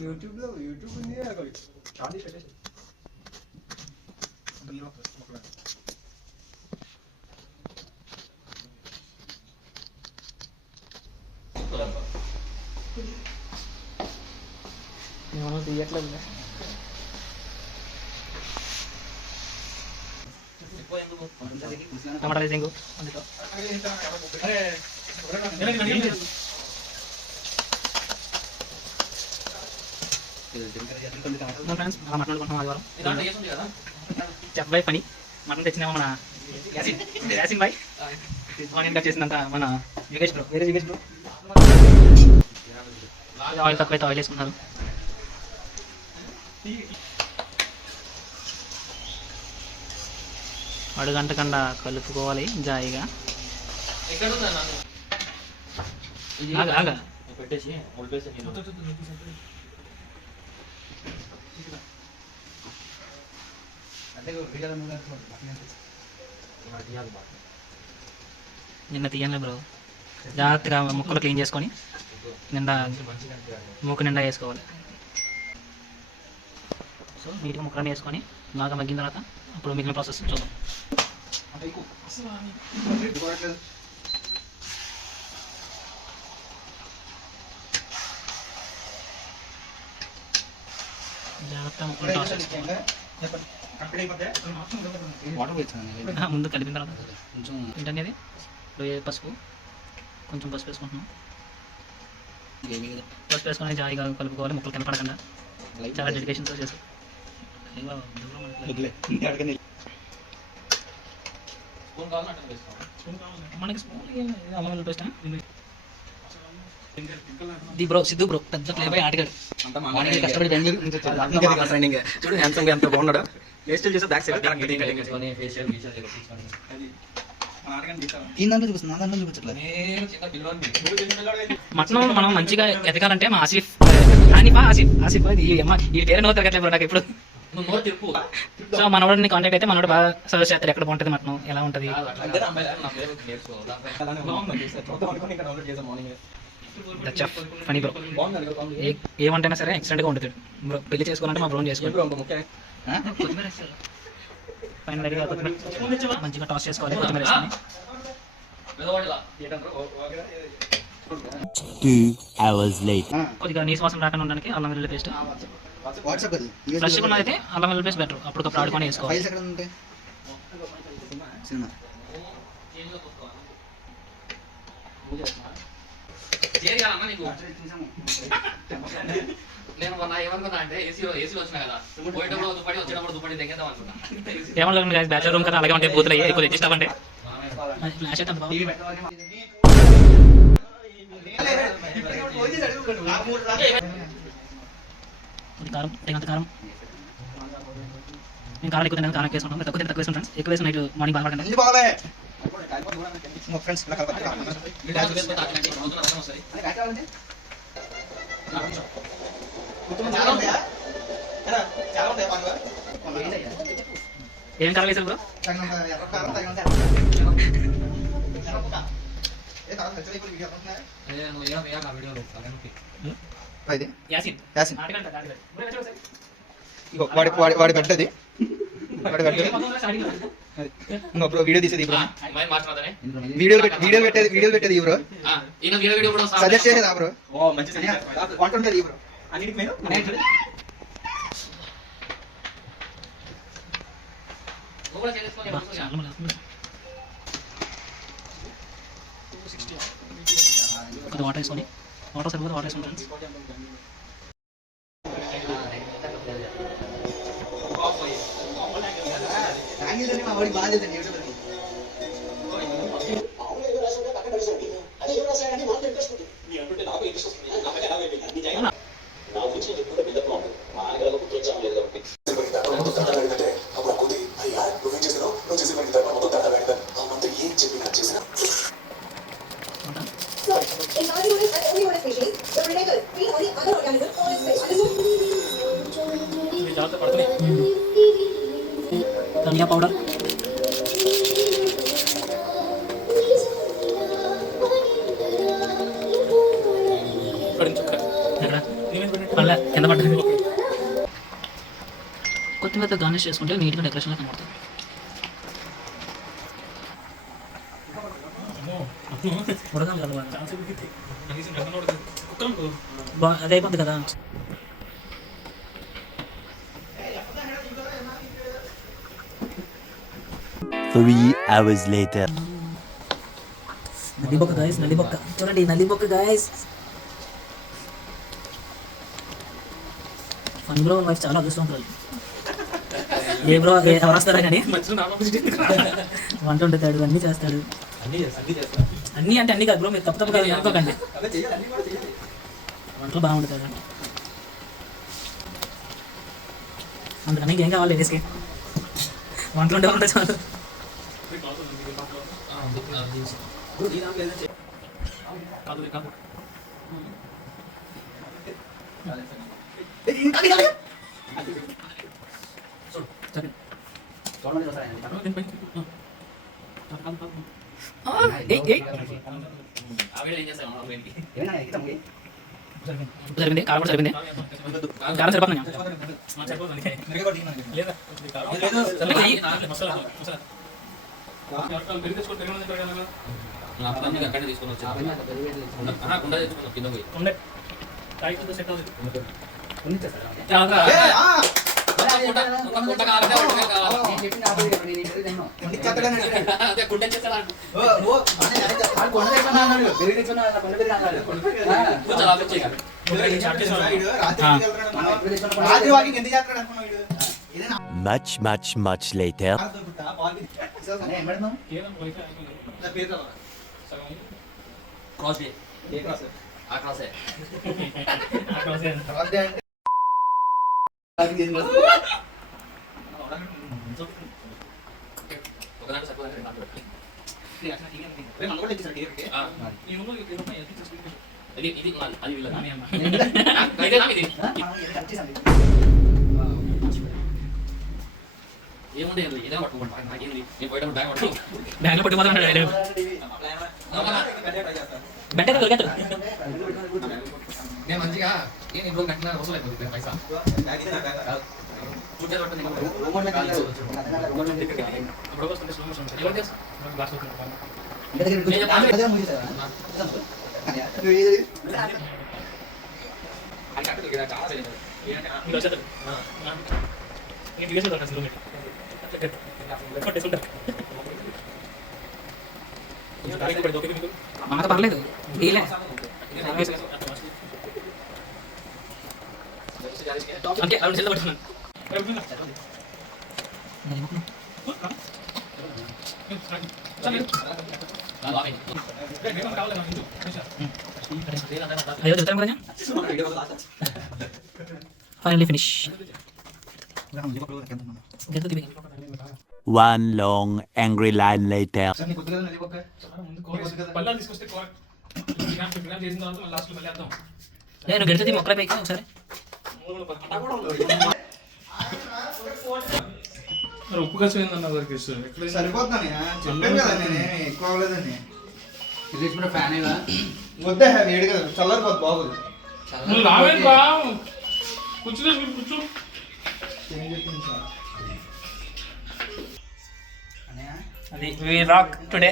YouTube ఉంది ఖాళీ పెట్టేసి తీయట్లేదు టమాటా రేసింగ్ ఫ్రెండ్స్ మటన్ వండుకుంటున్నాం ఆదివారం చెఫ్ బాయ్ పని మటన్ తెచ్చినామో మన యాసిన్ బాయ్ ఆనియన్ కట్ చేసినంత మన యోగేష్ బ్రో వేరే యోగేష్ బ్రో ఆయిల్ తక్కువైతే ఆయిల్ వేసుకున్నారు అడుగంటకుండా కలుపుకోవాలి జాయిగా పెట్టేసి నిన్న తీయాలి బ్రో జాగ్రత్తగా ముక్కలు క్లీన్ చేసుకొని నిండా మూకు నిండా వేసుకోవాలి సో నీట్గా ముక్కలన్నీ వేసుకొని బాగా మగ్గిన తర్వాత అప్పుడు మిగిలిన ప్రాసెస్ చూద్దాం జాగ్రత్తగా ముక్కలు ముందు కలిపిన తర్వాత కొంచెం ఏంటనేది పసుపు కొంచెం పసుపు వేసుకుంటున్నాం పసుపు వేసుకొని జాయిగా కలుపుకోవాలి ముక్కలు కనపడకుండా చాలా డెడికేషన్తో చేస్తాం మనకి స్పూన్ అల్లం వెల్లుల్లి పేస్ట్ ది బ్రో సిద్ధు బ్రో పెద్ద ప్లే బాయ్ ఆటగాడు కష్టపడి ట్రైనింగ్ చూడు హ్యాండ్సమ్ గా ఎంత బాగున్నాడు హెయిర్ స్టైల్ చేసే బ్యాక్ సైడ్ మటన్ మనం మంచిగా ఎదగాలంటే మా ఆసిఫ్ ఆసిఫ్ ఈ పేరు నో తిరగట్లేదు నాకు ఇప్పుడు సో మనవాడిని కాంటాక్ట్ అయితే మనవాడు బాగా సజెస్ట్ చేస్తారు ఎక్కడ బాగుంటుంది మటన్ ఎలా ఉంటుంది ఫనీ బ్రో ఏమంటైనా సరే ఎక్సలెంట్గా ఉంటుంది బ్రో పెళ్లి చేసుకోవాలంటే మా బ్రోన్ చేసుకోవాలి ఫైనల్గా మంచిగా టాస్ చేసుకోవాలి కొత్తిమీర వేసుకొని కొద్దిగా నీసు వాసన రాకుండా ఉండడానికి అల్లం వెల్లుల్లి పేస్ట్ ఫ్రెష్గా ఉన్నదైతే అల్లం వెల్లుల్లి పేస్ట్ బెటర్ అప్పటికప్పుడు ఆడుకొని వేసుకోవాలి ఏమన్నా బ్యాచులర్ రూమ్ కదా అలాగే ఉంటాయి బూతులు అయ్యి ఎక్కువ అడ్జస్ట్ అవ్వండి కారం తగినంత కారం నేను కారం ఎక్కువ తిన్నాను కారం వేసుకుంటాం తక్కువ వేసుకుంటాను ఎక్కువ వేసిన నైట్ మార్నింగ్ బాగా ఏం కారం వేసారు బ్రో వాడి పెట్టది వీడియో తీసేది బ్రో వీడియో పెట్టేది బ్రో సజెస్ట్ చేసేదా బ్రో ఉంటుంది బ్రో వాటర్ వేసుకొని వాటర్ సరిపోతే వాటర్ వేసుకుంటాను धनिया पाउडर ఎక్కడ పళ్ళ కింద పడ్డది. కొత్తిమీరతో గార్నిష్ చేసుకుంటే నీట్గా డెకరేషన్గా కనబడుతుంది. ఉడకాలి కదా అదే అయిపోద్ది కదా. Three hours later. నల్లిబొక్క గాయస్, నల్లిబొక్క చూడండి, నల్లిబొక్క గాయస్. ఫన్ బ్రో వైఫ్ చాలా అదృష్టవంతురాలు. ఏ బ్రో ఎవరు వస్తారా కానీ వంట వండుతాడు, అన్నీ చేస్తాడు. అన్నీ అంటే అన్నీ కాదు బ్రో, మీరు తప్పు కాదు అనుకోకండి. వంటలు బాగా వండుతాడు. అందుకని ఇంకేం కావాలి లేడీస్కి, వంటలు ఉంటే వంట చాలు. సరిపోయింది, కారం కూడా సరిపోయింది. కారం సరిపోతుంది. అక్కడే తీసుకొని వచ్చాను. Much later. క్రాస్ డే ఆ క్రాసే ఒకదాంట్లో సరిపోతుంది. ఇది ఇది అది వీళ్ళ ఏముండే ఏదైనా పట్టుకోండి. నాకేంది నేను పోయేటప్పుడు బ్యాగ్ పట్టుకో. బ్యాగ్లో పట్టి మాత్రం బెట్ట దొరకదు. నేను మంచిగా ఏం ఇప్పుడు కట్టిన అవసరం అయిపోతుంది పైసా చూసే పట్టింది. మాకు పర్లేదు డీలే. ఓకే అలా చెల్లి పడుతున్నాను. అయ్యో చెప్తాను కదా. Finally finish. One long angry line later. నేను గడితే మొక్కల పైకి ఒకసారి ఉప్పు ఖర్చు ఏందన్న సరిపోతాను చెప్పాను కదా నేనే ఎక్కువ అవ్వలేదని. వద్దా వేడి కదా చల్లరిపోద్ది బాగోదు. నువ్వు రావేంటి బా కూర్చో కూర్చో. అది వి రాక్ టుడే.